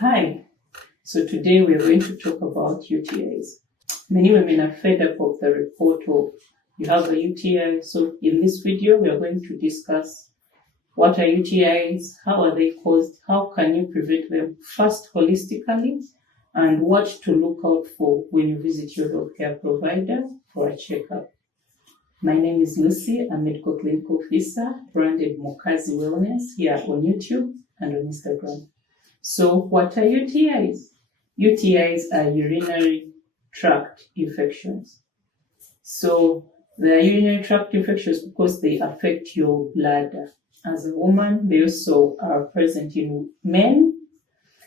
Hi, so today we're going to talk about UTIs. Many women are fed up of the report of you have a UTI. So in this video, we are going to discuss what are UTIs, how are they caused, how can you prevent them first holistically, and what to look out for when you visit your healthcare provider for a checkup. My name is Lucy, a medical clinical officer, branded Mokazi Wellness here on YouTube and on Instagram. So what are UTIs? UTIs are urinary tract infections. So they are urinary tract infections because they affect your bladder. As a woman, they also are present in men,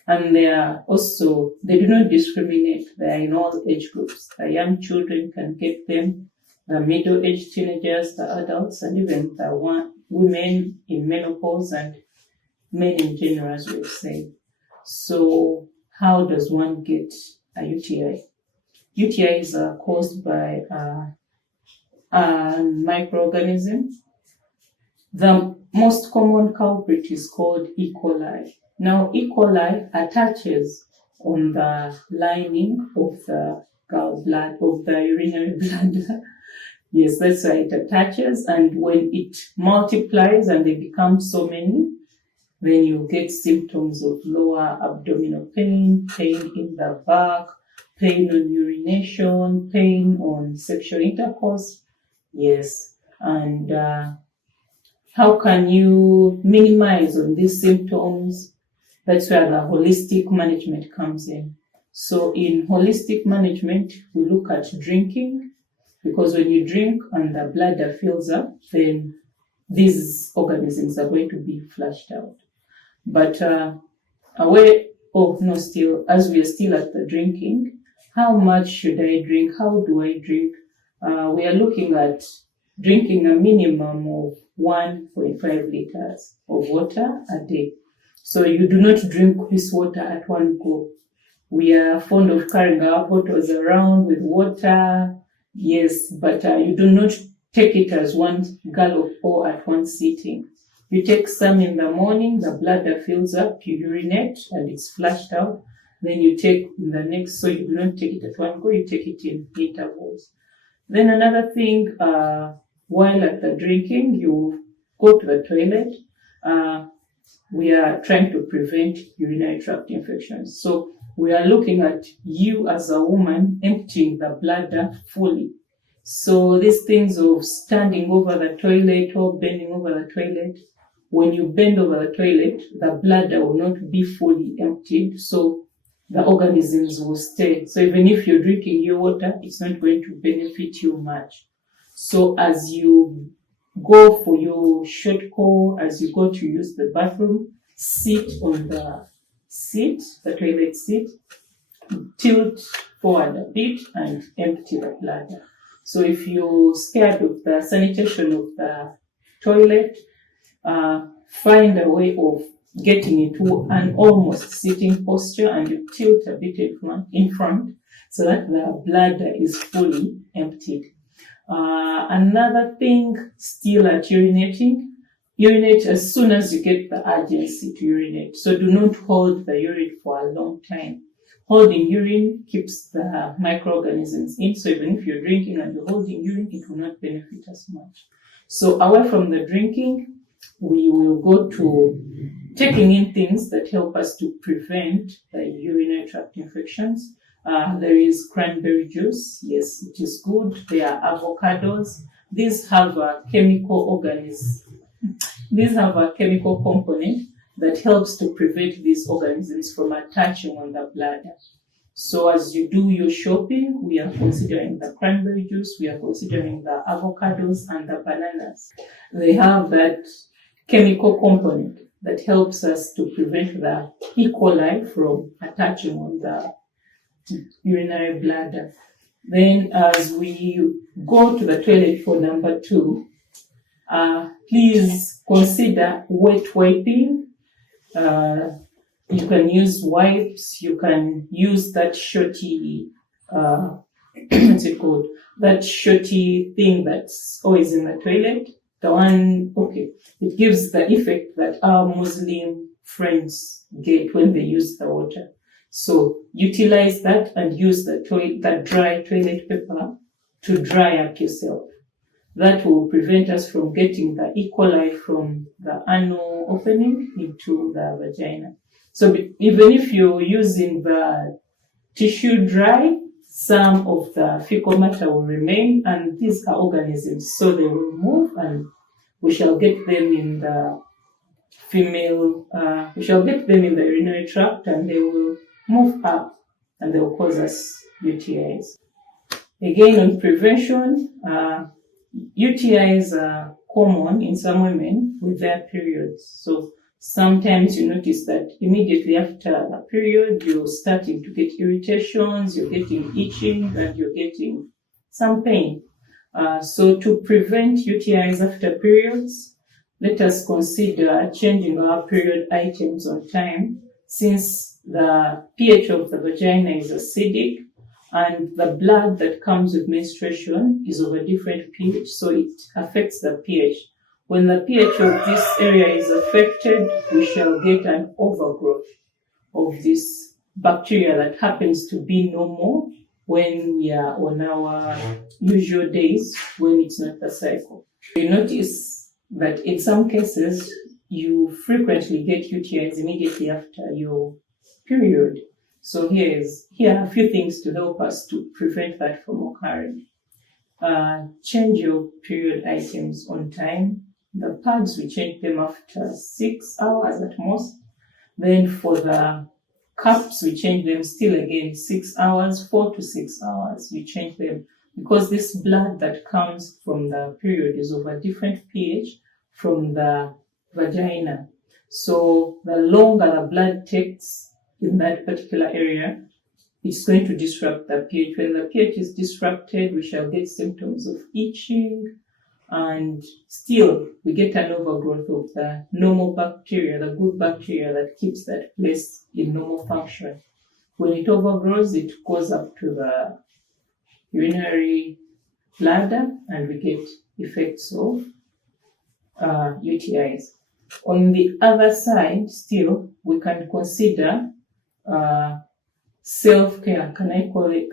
and they do not discriminate. They are in all age groups. The young children can get them, the middle-aged teenagers, the adults, and even the women in menopause and men in general, as we've said. So how does one get a UTI? UTIs are caused by a microorganism. The most common culprit is called E. coli. Now, E. coli attaches on the lining of the gallbladder, of the urinary bladder. Yes, that's why it attaches, and when it multiplies and they become so many, then you get symptoms of lower abdominal pain, pain in the back, pain on urination, pain on sexual intercourse. Yes, and how can you minimize on these symptoms? That's where the holistic management comes in. So in holistic management, we look at drinking, because when you drink and the bladder fills up, then these organisms are going to be flushed out. But as we are still at the drinking, how much should I drink? How do I drink? We are looking at drinking a minimum of 1.5 liters of water a day. So you do not drink this water at one go. We are fond of carrying our bottles around with water, yes, but you do not take it as one gallop or at one sitting. You take some in the morning, the bladder fills up, you urinate and it's flushed out. Then you take in the next, so you do not take it at one go, you take it in intervals. Then another thing, while at the drinking, you go to the toilet. We are trying to prevent urinary tract infections. So we are looking at you as a woman emptying the bladder fully. So these things of standing over the toilet or bending over the toilet, when you bend over the toilet, the bladder will not be fully emptied, so the organisms will stay. So even if you're drinking your water, it's not going to benefit you much. So as you go for your short call, as you go to use the bathroom, sit on the seat, the toilet seat, tilt forward a bit and empty the bladder. So if you're scared of the sanitation of the toilet, find a way of getting into an almost sitting posture, and you tilt a bit in front so that the bladder is fully emptied. Another thing, still at urinating, urinate as soon as you get the urgency to urinate. So do not hold the urine for a long time. Holding urine keeps the microorganisms in, so even if you're drinking and you're holding urine, it will not benefit as much. So away from the drinking, we will go to taking in things that help us to prevent the urinary tract infections. There is cranberry juice. Yes, it is good. There are avocados. These have a chemical component that helps to prevent these organisms from attaching on the bladder. So as you do your shopping, we are considering the cranberry juice, we are considering the avocados and the bananas. They have that chemical component that helps us to prevent the E. coli from attaching on the urinary bladder. Then as we go to the toilet for number 2, please consider wet wiping. You can use wipes, you can use that shorty, what's it called? That shorty thing that's always in the toilet. The one, it gives the effect that our Muslim friends get when they use the water. So utilize that and use the dry toilet paper to dry up yourself. That will prevent us from getting the E. coli from the anal opening into the vagina. So even if you're using the tissue dry, some of the fecal matter will remain, and these are organisms, so they will move, and we shall get them in the urinary tract, and they will move up and they will cause us UTIs. Again, on prevention, UTIs are common in some women with their periods. So sometimes you notice that immediately after a period, you're starting to get irritations, you're getting itching, and you're getting some pain. So to prevent UTIs after periods, let us consider changing our period items on time, since the pH of the vagina is acidic and the blood that comes with menstruation is of a different pH, so it affects the pH. When the pH of this area is affected, we shall get an overgrowth of this bacteria that happens to be normal when we are on our usual days, when it's not the cycle. You notice that in some cases, you frequently get UTIs immediately after your period. So here are a few things to help us to prevent that from occurring. Change your period items on time. The pads, we change them after 6 hours at most. Then for the cups, we change them still again 6 hours, 4 to 6 hours. We change them because this blood that comes from the period is of a different pH from the vagina. So the longer the blood takes in that particular area, it's going to disrupt the pH. When the pH is disrupted, we shall get symptoms of itching, and still we get an overgrowth of the normal bacteria, the good bacteria that keeps that place in normal function. When it overgrows, it goes up to the urinary bladder, and we get effects of UTIs. On the other side, still, we can consider self-care. Can I call it?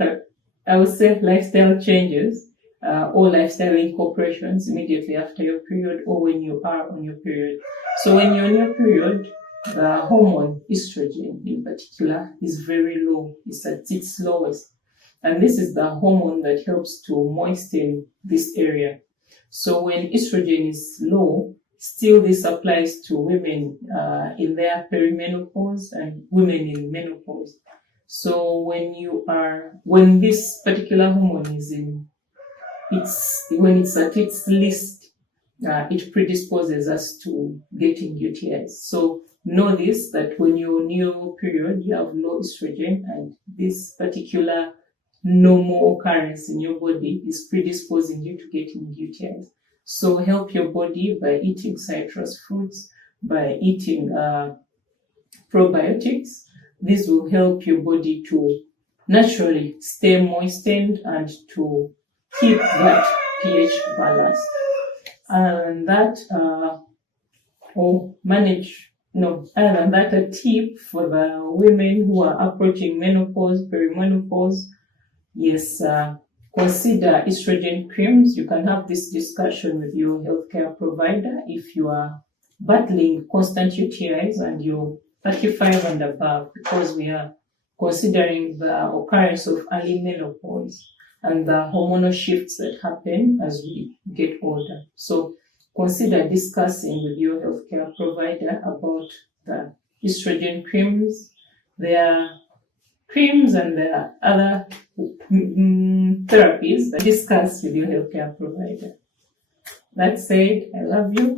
I would say lifestyle changes or lifestyle incorporations immediately after your period or when you are on your period. So when you're on your period, the hormone estrogen in particular is very low. It's at its lowest. And this is the hormone that helps to moisten this area. So when estrogen is low, still this applies to women in their perimenopause and women in menopause. So when this particular hormone is when it's at its least, it predisposes us to getting UTIs. So know this, that when you're on your period, you have low estrogen, and this particular normal occurrence in your body is predisposing you to getting UTIs. So help your body by eating citrus fruits, by eating probiotics. This will help your body to naturally stay moistened and to keep that pH balance. And that, other than that, a tip for the women who are approaching menopause, perimenopause, yes, consider estrogen creams. You can have this discussion with your healthcare provider if you are battling constant UTIs and you're 35 and above, because we are considering the occurrence of early menopause and the hormonal shifts that happen as we get older. So consider discussing with your healthcare provider about the estrogen creams. There are creams and there are other therapies that discuss with your healthcare provider. That said, I love you.